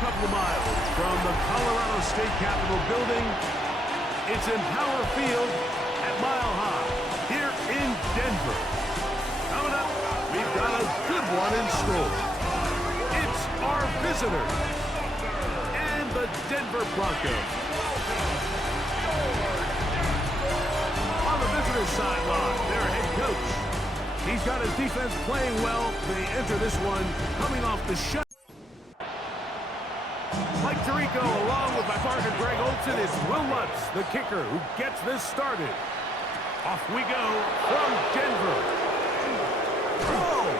couple of miles from the Colorado State Capitol building. It's in Power Field at Mile High here in Denver. Coming up, we've got a good one in store. It's our visitors and the Denver Broncos. On the visitors' sideline, their head coach. He's got his defense playing well. They enter this one coming off the shut. Mike Tirico along with my partner Greg Olson. It's Will Lutz, the kicker, who gets this started. Off we go from Denver. Oh!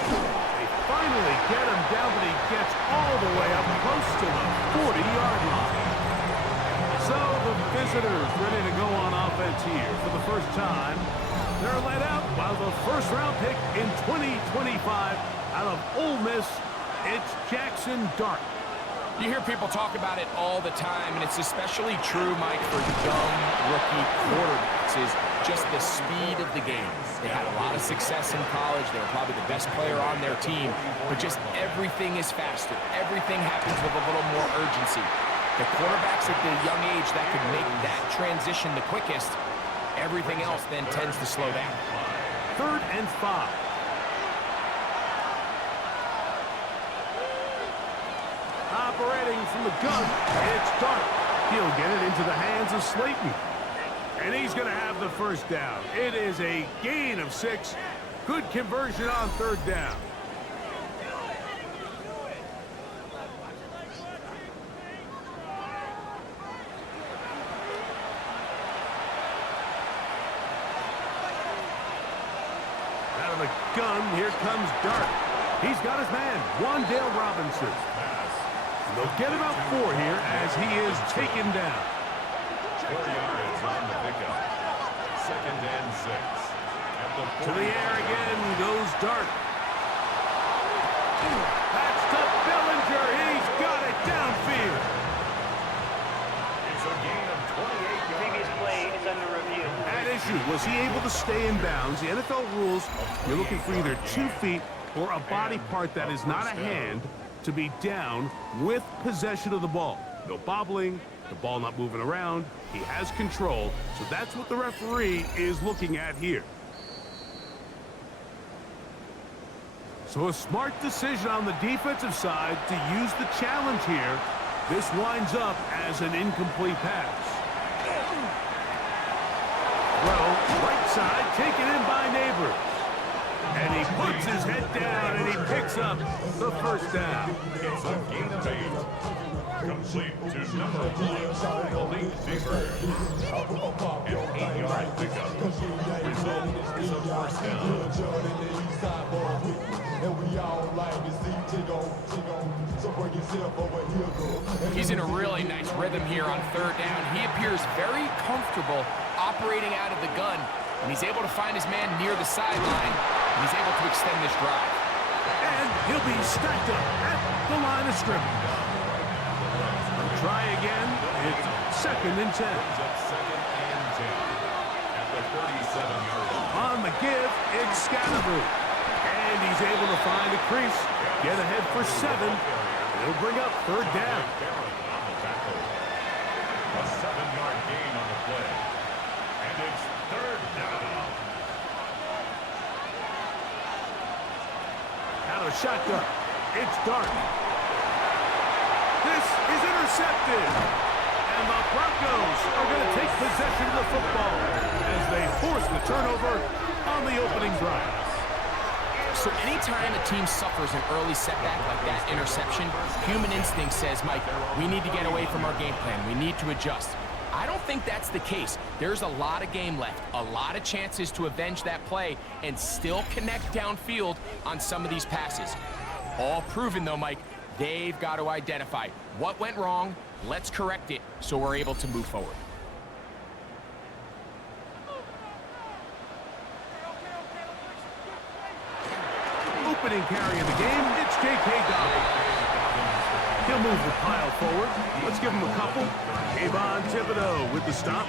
They finally get him down, but he gets all the way up close to the 40-yard line. So the visitors ready to go on offense here for the first time. They're let out by the first-round pick in 2025 out of Ole Miss. It's Jackson Dart. You hear people talk about it all the time, and it's especially true, Mike, for young rookie quarterbacks, is just the speed of the game. They had a lot of success in college. They were probably the best player on their team, but just everything is faster. Everything happens with a little more urgency. The quarterbacks at the young age that could make that transition the quickest, everything else then tends to slow down. 3rd and 5. Operating from the gun, it's Dart. He'll get it into the hands of Slayton. And he's going to have the first down. It is a gain of 6. Good conversion on 3rd down. Out of the gun, here comes Dart. He's got his man, Wan'Dale Robinson. They'll get about 4 here as he is taken down. 4 yards on the pickup. 2nd and 6. To the air again goes Dart. That's to Bellinger. He's got it downfield. It's a gain of 28 yards. Previous play is under review. At issue, was he able to stay in bounds? The NFL rules, you're looking for either 2 feet or a body part that is not a hand to be down with possession of the ball. No bobbling, the ball not moving around. He has control, so that's what the referee is looking at here. So a smart decision on the defensive side to use the challenge here. This winds up as an incomplete pass. Throw, right side, taken in by Neighbors. And he puts his head down and he picks up the first down. It's a gain of 8. Complete to number 1, Malik Digger. An 8-yard pickup. Result is a first down. He's in a really nice rhythm here on 3rd down. He appears very comfortable operating out of the gun, and he's able to find his man near the sideline, and he's able to extend this drive. And he'll be stacked up at the line of scrimmage. Try again. It's 2nd and 10. Second and 10 at the 37-yard line. On the give, it's Scatterboo. And he's able to find a crease, get ahead for 7. He'll bring up 3rd down. On the tackle. A 7-yard gain on the play. And it's 3rd down. Out of the shotgun, it's Dart. This is intercepted. And the Broncos are going to take possession of the football as they force the turnover on the opening drive. So anytime a team suffers an early setback like that interception, human instinct says, Mike, we need to get away from our game plan. We need to adjust. I don't think that's the case. There's a lot of game left, a lot of chances to avenge that play and still connect downfield on some of these passes. All proven, though, Mike, they've got to identify what went wrong, let's correct it so we're able to move forward. Opening carry of the game, it's J.K. Dobbins. He'll move the pile forward. Let's give him a couple. Kayvon Thibodeau with the stop.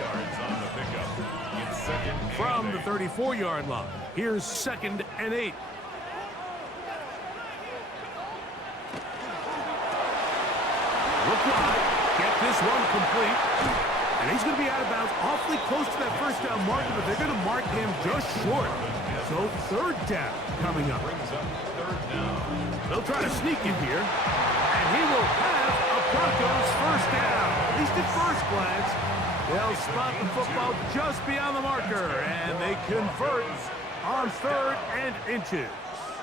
From the 34-yard line, here's 2nd and 8. wide. Get this one complete. And he's going to be out of bounds awfully close to that first down marker, but they're going to mark him just short. So third down coming up. They'll try to sneak in here. And he will have a Broncos first down. At least at first glance. They'll spot the football just beyond the marker. And they convert on 3rd and inches.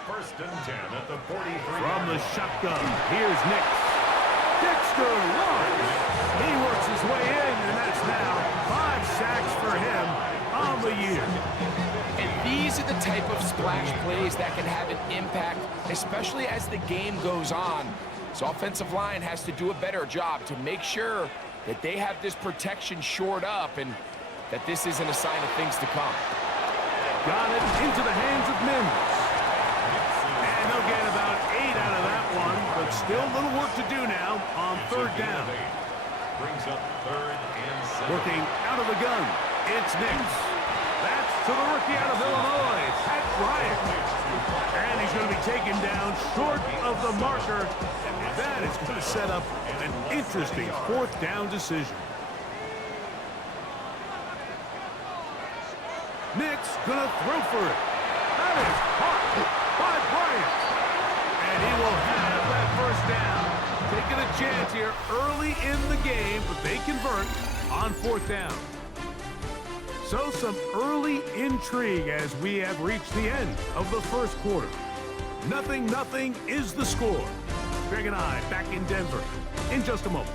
First and 10 at the 43. From the shotgun, here's Nix. Dexter Lawrence. He works his way in, and that's now 5 sacks for him on the year. And these are the type of splash plays that can have an impact, especially as the game goes on. So offensive line has to do a better job to make sure that they have this protection shored up and that this isn't a sign of things to come. Got it into the hands of Mims. And they'll get about 8 out of that one, but still a little work to do now on 3rd down. Brings up 3rd and 7. Working out of the gun, it's Nix. That's to the rookie out of Illinois, Pat Bryant. And he's going to be taken down short of the marker. And that is going to set up an interesting 4th down decision. Nix going to throw for it. That is caught by Bryant. And he will have that first down. Taking a chance here early in the game, but they convert on 4th down. So some early intrigue as we have reached the end of the first quarter. 0-0 is the score. Greg and I back in Denver in just a moment.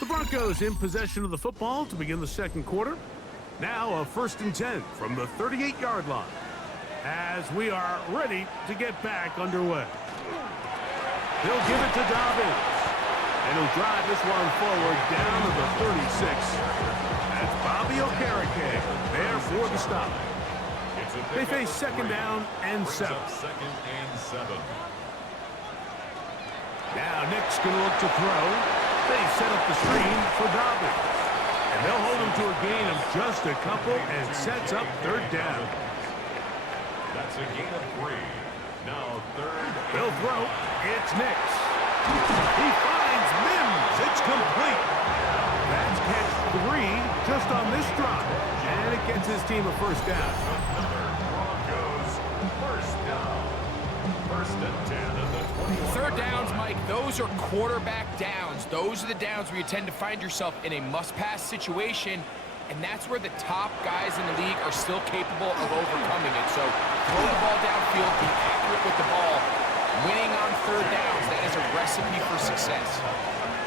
The Broncos in possession of the football to begin the second quarter. Now a 1st and 10 from the 38-yard line as we are ready to get back underway. They'll give it to Dobbins. And he'll drive this one forward down to the 36. That's Bobby Okereke there for the stop. They face 2nd down and 7. Now Nick's going to look to throw. They set up the screen for Dobbins. And they'll hold him to a gain of just a couple and sets up 3rd down. That's a gain of 3. Now 3rd. They'll throw. It's Nix. He finds Mims. It's complete. That's catch 3 just on this drive. And it gets his team a first down. Broncos first down. 1st and 10 at the 20. 3rd downs, Mike, those are quarterback downs. Those are the downs where you tend to find yourself in a must-pass situation, and that's where the top guys in the league are still capable of overcoming it. So throw the ball downfield, be accurate with the ball. Winning on 3rd downs, that is a recipe for success.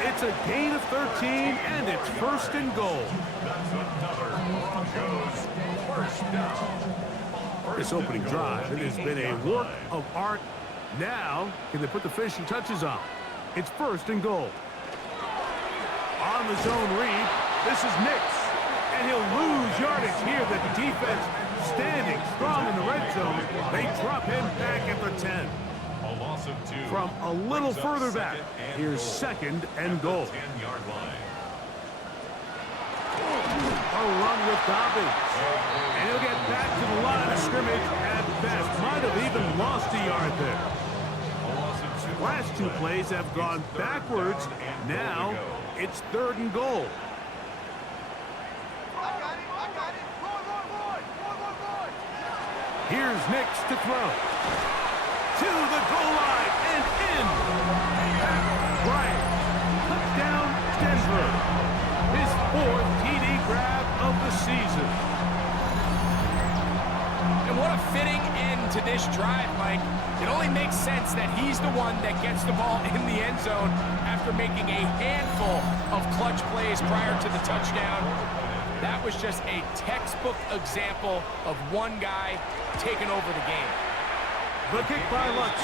It's a gain of 13, and it's 1st and goal. That's another Broncos first down. This opening drive, it has been a work of art. Now, can they put the finishing touches on? It's 1st and goal. On the zone read, this is Nix. And he'll lose yardage here. The defense standing strong in the red zone. They drop him back at the 10. A loss of 2. From a little further back, here's 2nd and goal. 10-yard line. A run with Dobbins. And he'll get back to the line of scrimmage at best. Might have even lost a yard there. Last 2 plays have gone backwards. Now it's 3rd and goal. Here's Nix to throw. To the goal line and in. Pat Bryant. Touchdown Denver. His 4th TD grab of the season. And what a fitting end to this drive, Mike. It only makes sense that he's the one that gets the ball in the end zone after making a handful of clutch plays prior to the touchdown. That was just a textbook example of one guy taking over the game. The kick by Lutz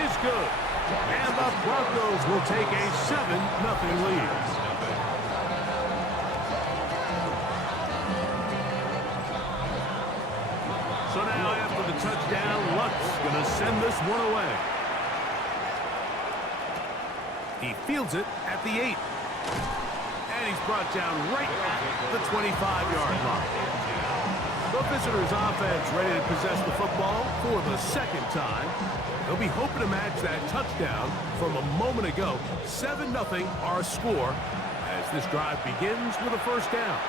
is good. And the Broncos will take a 7-0 lead. So now after the touchdown, Lutz going to send this one away. He fields it at the 8. And he's brought down right at the 25-yard line. The visitors' offense ready to possess the football for the second time. They'll be hoping to match that touchdown from a moment ago. 7-0 our score as this drive begins with a first down.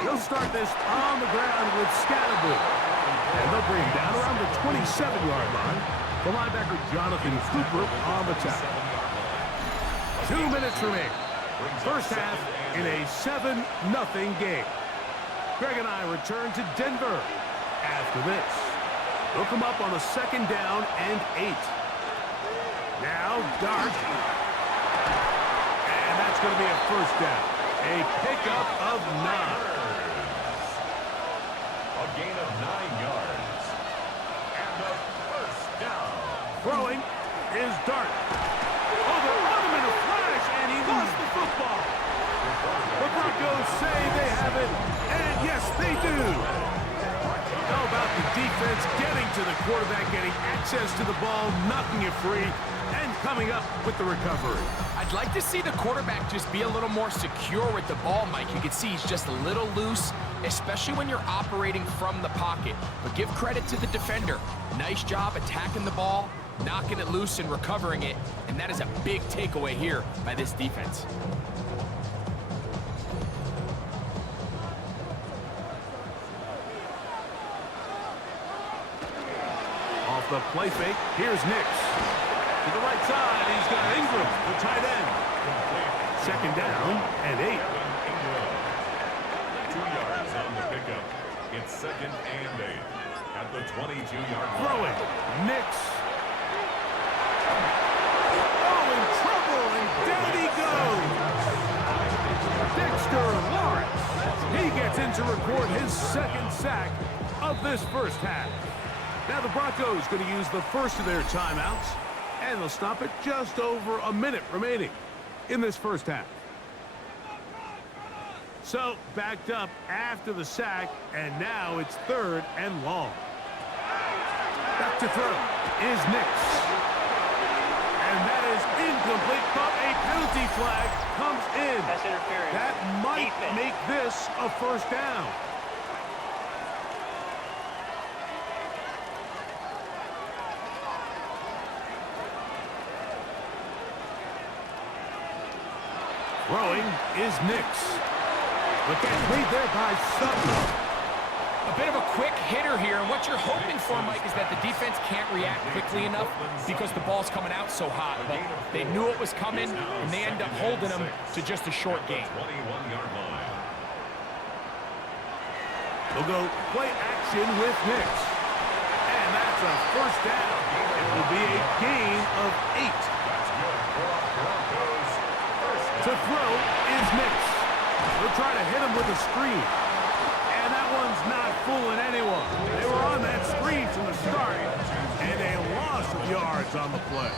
They'll start this on the ground with Scatterboo. And they'll bring him down around the 27-yard line. The linebacker Jonathan Cooper on the tackle. 2 minutes remaining. First half in a 7-0 game. Greg and I return to Denver after this. They'll come up on a second down and 8. Now Dart. And that's going to be a first down. A pickup of 9. A gain of 9 yards. And the first down. Throwing is Dart. Oh, they're on him in a flash, and he lost the football. The Broncos say they have it, and yes, they do. How about the defense getting to the quarterback, getting access to the ball, knocking it free, and coming up with the recovery? I'd like to see the quarterback just be a little more secure with the ball, Mike. You can see he's just a little loose, especially when you're operating from the pocket. But give credit to the defender. Nice job attacking the ball, knocking it loose and recovering it, and that is a big takeaway here by this defense. Off the play fake, here's Nix. To the right side, he's got Ingram, the tight end. Second down and 8. 2 yards on the pickup. It's second and 8 at the 22-yard line. Throwing, Nix. Oh, in trouble, and down he goes. Dexter Lawrence. He gets in to record his second sack of this first half. Now the Broncos going to use the first of their timeouts, and they'll stop it just over a minute remaining in this first half. So, backed up after the sack, and now it's third and long. Back to throw is Nix. And that is incomplete, but a penalty flag comes in. That's interference. That might Defense. make this a first down. Throwing is Nix. But that's made there by Sutton. A bit of a quick hitter here, and what you're hoping for, Mike, is that the defense can't react quickly enough because the ball's coming out so hot. But they knew it was coming, and they end up holding them to just a short gain. 21-yard line. They'll go play action with Nix. And that's a first down. It will be a gain of 8. To throw is Nix. They'll try to hit him with a screen. And that one's not fooling anyone. They were on that screen from the start. And a loss of yards on the play.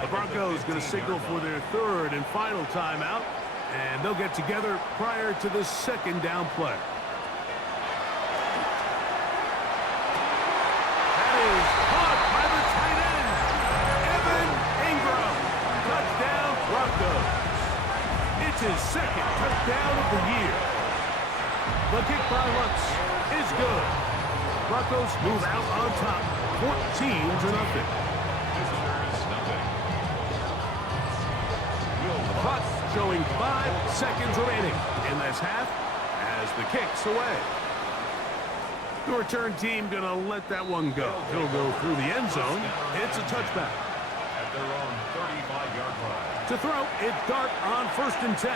The Broncos going to signal for their third and final timeout. And they'll get together prior to the second down play. That is caught by the tight end, Evan Ingram. Touchdown, Broncos. It's his second touchdown of the year. The kick by Lutz is good. Broncos move out on top, 14-0. Clock showing 5 seconds remaining in this half as the kick's away. The return team gonna let that one go. He'll go through the end zone. It's a touchback. At their own 35-yard line. To throw, it's Dart on 1st and 10.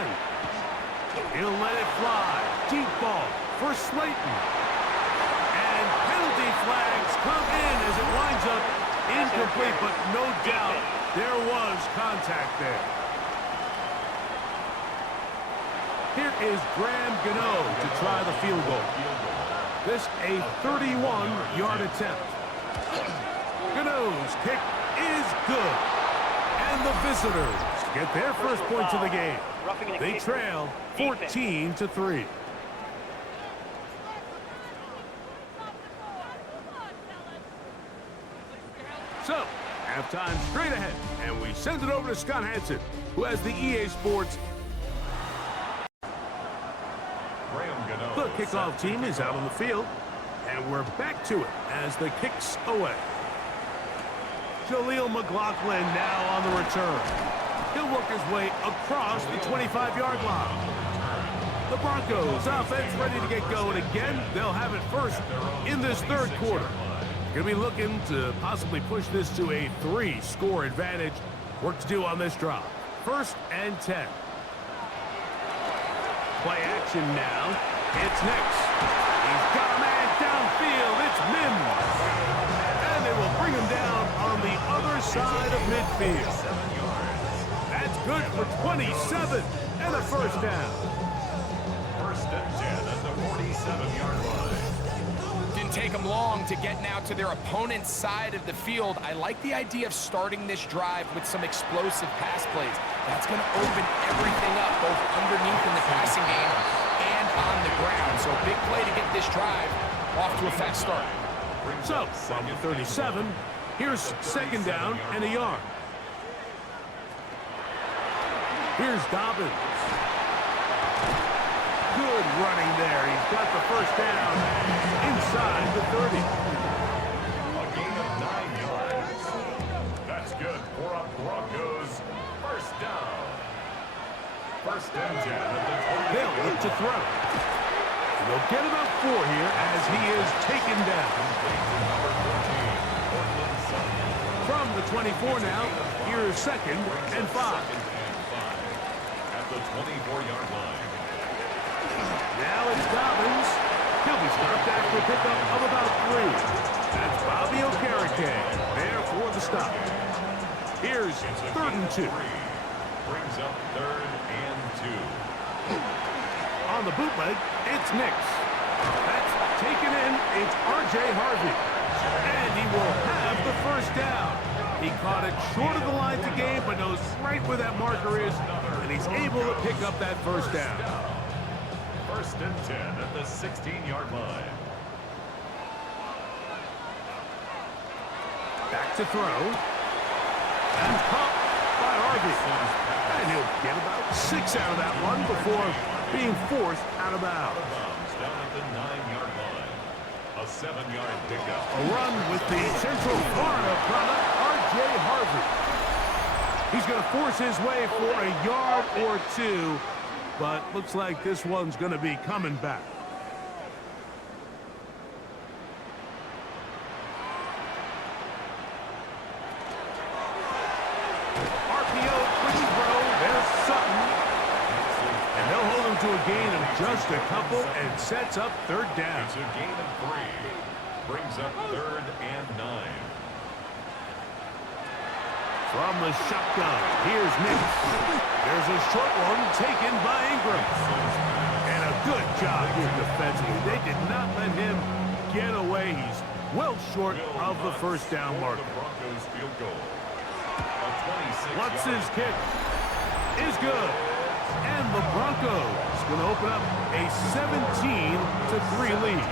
He'll let it fly. Deep ball for Slayton. And penalty flags come in as it winds up incomplete, but no doubt there was contact there. Here is Graham Gano to try the field goal. This a 31-yard attempt. Gano's kick is good. And the visitors get their first points of the game. They trail 14-3. So, halftime straight ahead, and we send it over to Scott Hansen, who has the EA Sports The kickoff team is out on the field, and we're back to it as the kick's away. Jaleel McLaughlin now on the return. He'll work his way across the 25-yard line. The Broncos offense ready to get going again. They'll have it first in this third quarter. Going to be looking to possibly push this to a 3-score advantage. Work to do on this drive. 1st and 10. Play action now. It's Nix. He's got a man downfield. It's Mims. And they will bring him down on the other side of midfield. That's good for 27 and a first down. 1st and 10 at the 47-yard line. Didn't take them long to get now to their opponent's side of the field. I like the idea of starting this drive with some explosive pass plays. That's going to open everything up, both underneath in the passing game and on the ground. So big play to get this drive off to a fast start. So, from the 37, here's 2nd down and a yard. Here's Dobbins. Good running there. He's got the first down inside the 30. A gain of 9 yards. That's good for a Broncos 1st down. 1st and 10 at the 20. They'll look to throw. And they'll get about 4 here as he is taken down. From the 24 now, here's 2nd and 5. At the 24-yard line. Now it's Dobbins. He'll be stopped after a pickup of about 3. That's Bobby Okereke there for the stop. Here's 3rd and 2. Brings up 3rd and 2. On the bootleg, it's Nix. That's taken in. It's R.J. Harvey. And he will have the first down. He caught it short of the line to gain, but knows right where that marker is, and he's able to pick up that first down. 1st and 10 at the 16-yard line. Back to throw. And caught by Harvey. And he'll get about 6 out of that one before being forced out of bounds. Down at the 9-yard line. A 7-yard pickup. A run with the Central Florida product, R.J. Harvey. He's going to force his way for a yard or 2, but looks like this one's going to be coming back. RPO, quick throw, there's Sutton. And they'll hold him to a gain of just a couple and sets up 3rd down. It's a gain of 3. Brings up 3rd and 9. From the shotgun, here's Nix. There's a short one taken by Ingram. And a good job here defensively. They did not let him get away. He's well short of the first down marker. Broncos field goal. Watson's kick is good. And the Broncos going to open up a 17-3 lead.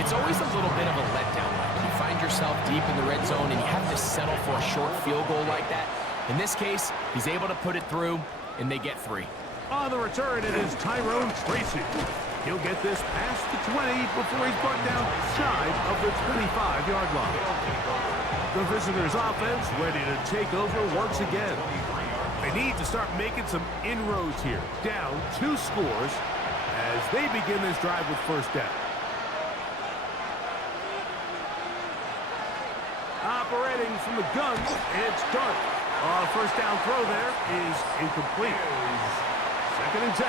It's always a little bit of a letdown. You find yourself deep in the red zone and you have to settle for a short field goal like that. In this case, he's able to put it through, and they get 3. On the return, it is Tyrone Tracy. He'll get this past the 20 before he's brought down shy of the 25-yard line. The visitors' offense ready to take over once again. They need to start making some inroads here. Down 2 scores as they begin this drive with first down. Operating from the gun, it's Dart. First down throw there is incomplete. 2nd and 10.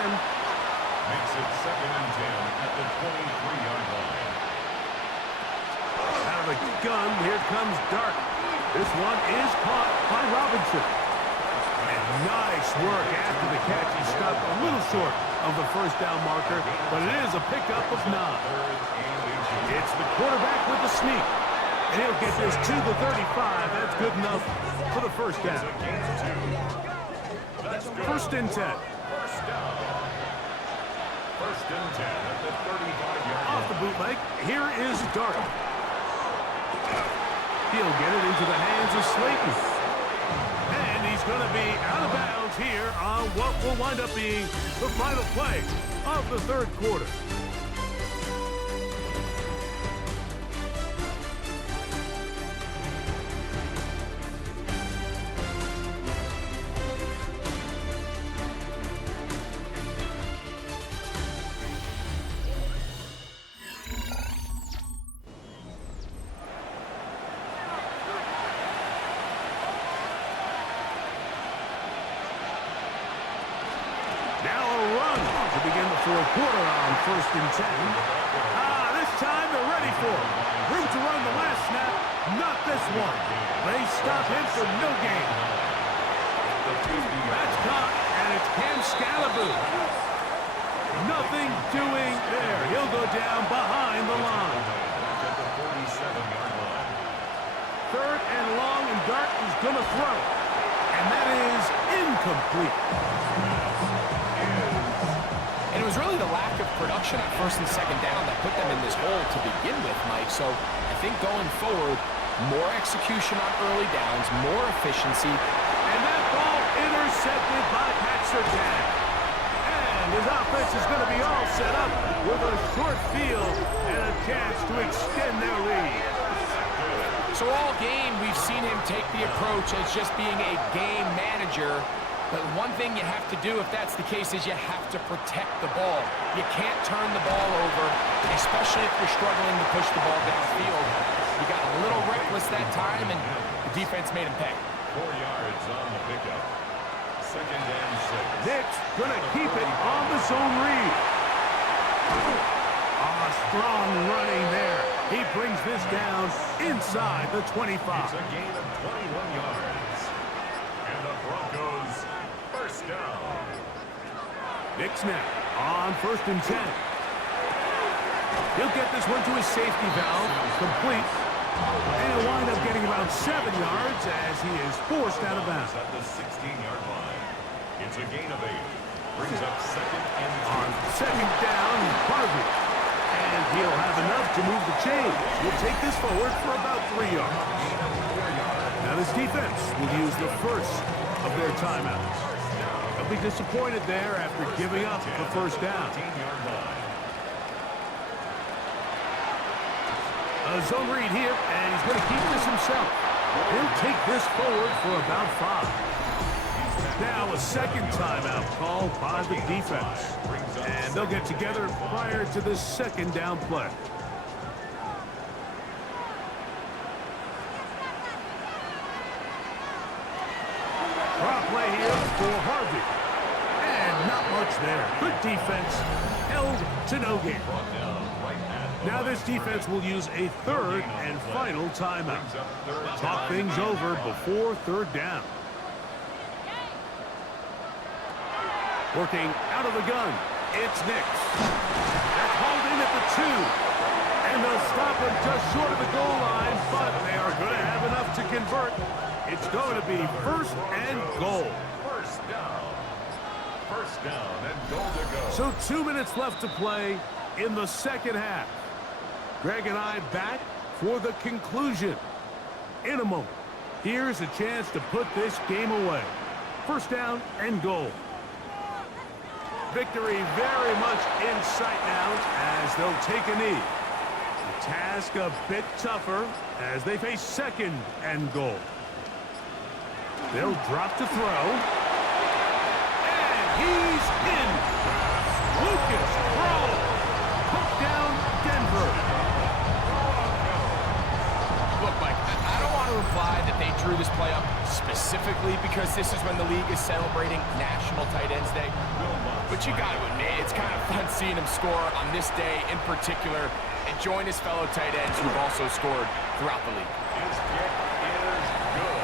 Makes it 2nd and 10 at the 23-yard line. Out of the gun, here comes Dart. This one is caught by Robinson. And nice work after the catch. He stopped a little short of the first down marker, but it is a pickup of 9. It's the quarterback with the sneak. And he'll get this to the 35. That's good enough for the first down. 1st and 10. 1st down. 1st and 10 at the 35-yard line. Off the bootleg, here is Dart. He'll get it into the hands of Slayton. And he's going to be out of bounds here on what will wind up being the final play of the third quarter. Now a run to begin the fourth quarter on 1st and 10. This time they're ready for it. Room to run the last snap. Not this one. They stop him for no gain. That's caught, and it's Cam Scalaboo. Nothing doing there. He'll go down behind the line. Third and long, and Dart is going to throw. And that is incomplete. And it was really the lack of production on 1st and 2nd down that put them in this hole to begin with, Mike. So I think going forward, more execution on early downs, more efficiency. And that ball intercepted by Pat Surtain. And his offense is going to be all set up with a short field and a chance to extend their lead. So all game, we've seen him take the approach as just being a game manager. But one thing you have to do, if that's the case, is you have to protect the ball. You can't turn the ball over, especially if you're struggling to push the ball downfield. You got a little reckless that time, and the defense made him pay. 4 yards on the pickup. 2nd and 6. Nick's going to keep it on the zone read. Strong running there. He brings this down inside the 25. It's a gain of 21 yards. And the Broncos first down. Nick snap on 1st and 10. He'll get this one to his safety valve, complete. And he'll wind up getting about 7 yards as he is forced out of bounds. At the 16-yard line. It's a gain of 8. Brings up 2nd and 2. On 2nd down, Harvey. And he'll have enough to move the chains. He'll take this forward for about 3 yards. Now this defense will use the first of their timeouts. They'll be disappointed there after giving up the first down. A zone read here, and he's going to keep this himself. He'll take this forward for about 5. Now a 2nd timeout called by the defense. And they'll get together prior to this 2nd down play. Drop play here for Harvey. And not much there. Good defense. Held to no gain. Now this defense will use a 3rd and final timeout. Talk things over before 3rd down. Working out of the gun, it's Nix. That's hauled in at the 2. And they'll stop him just short of the goal line, but they are going to have enough to convert. It's going to be 1st and goal. First down and goal to go. So 2 minutes left to play in the 2nd half. Greg and I back for the conclusion. In a moment, here's a chance to put this game away. 1st down and goal. Victory very much in sight now as they'll take a knee. The task a bit tougher as they face 2nd and goal. They'll drop to throw. And he's in. Lucas Kroll. Put down Denver. Look, Mike, I don't want to imply that they drew this play up specifically because this is when the league is celebrating National Tight Ends Day. But you got to admit, it's kind of fun seeing him score on this day in particular and join his fellow tight ends who've also scored throughout the league. His kick is good.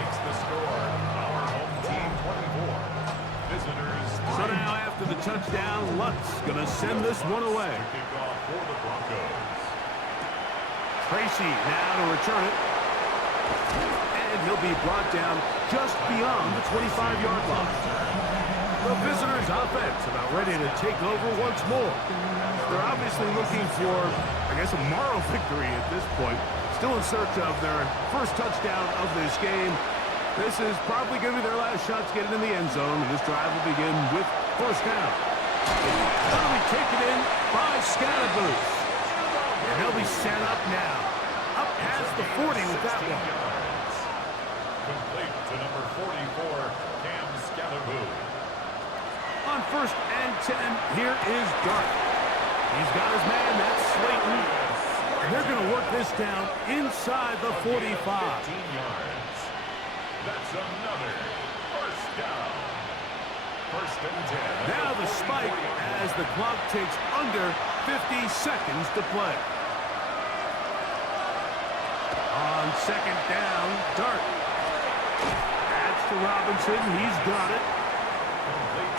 Makes the score our home team 24. Visitors 3. So now after the touchdown, Lutz going to send this one away. Kickoff for the Broncos. Tracy now to return it. And he'll be brought down just beyond the 25-yard line. The visitors' offense about ready to take over once more. They're obviously looking for, I guess, a moral victory at this point. Still in search of their first touchdown of this game. This is probably going to be their last shot to get it in the end zone, and this drive will begin with 1st down. That'll be taken in by Scalabrine. And he'll be set up now. Up past the 40 with that one. Complete to number 44, Cam Scalabrine. On 1st and 10, here is Dart. He's got his man, that's Slayton. And they're going to work this down inside the 45. 15 yards. That's another first down. 1st and 10. Now the spike as the clock takes under 50 seconds to play. On 2nd down, Dart. That's to Robinson. He's got it.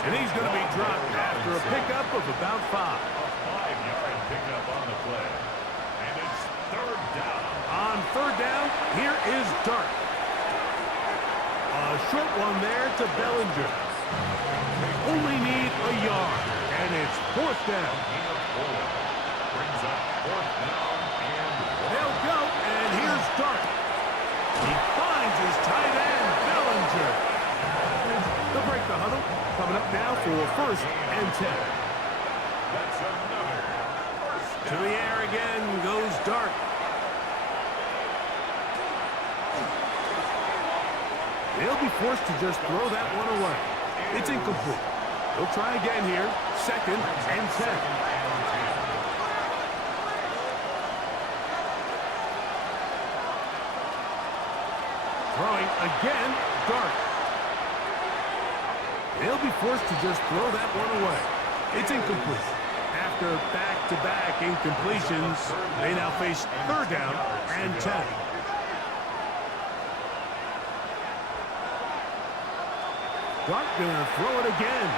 And he's going to be dropped after a pickup of about 5. A 5-yard pickup on the play. And it's 3rd down. On 3rd down, here is Dart. A short one there to Bellinger. They only need a yard, and it's 4th down. Brings up 4th down and 1. They'll go, and here's Dart. He finds his tight end, Bellinger. They'll break the huddle. Coming up now for 1st and 10. That's another first To down. the air again goes Dart. They'll be forced to just throw that one away. It's incomplete. They'll try again here. 2nd and 10. Throwing again, Dart. They'll be forced to just throw that one away. It's incomplete. After back-to-back incompletions, they now face 3rd down and 10. Dart gonna throw it again.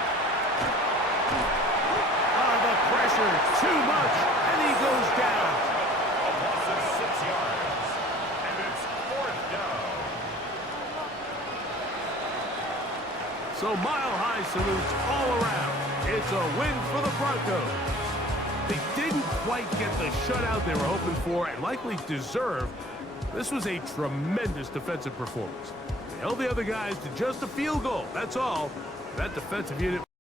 The pressure, too much, and he goes down. A loss of 6 yards. And it's 4th down. So mile-high salutes all around. It's a win for the Broncos. They didn't quite get the shutout they were hoping for and likely deserved. This was a tremendous defensive performance. They held the other guys to just a field goal. That's all. That defensive unit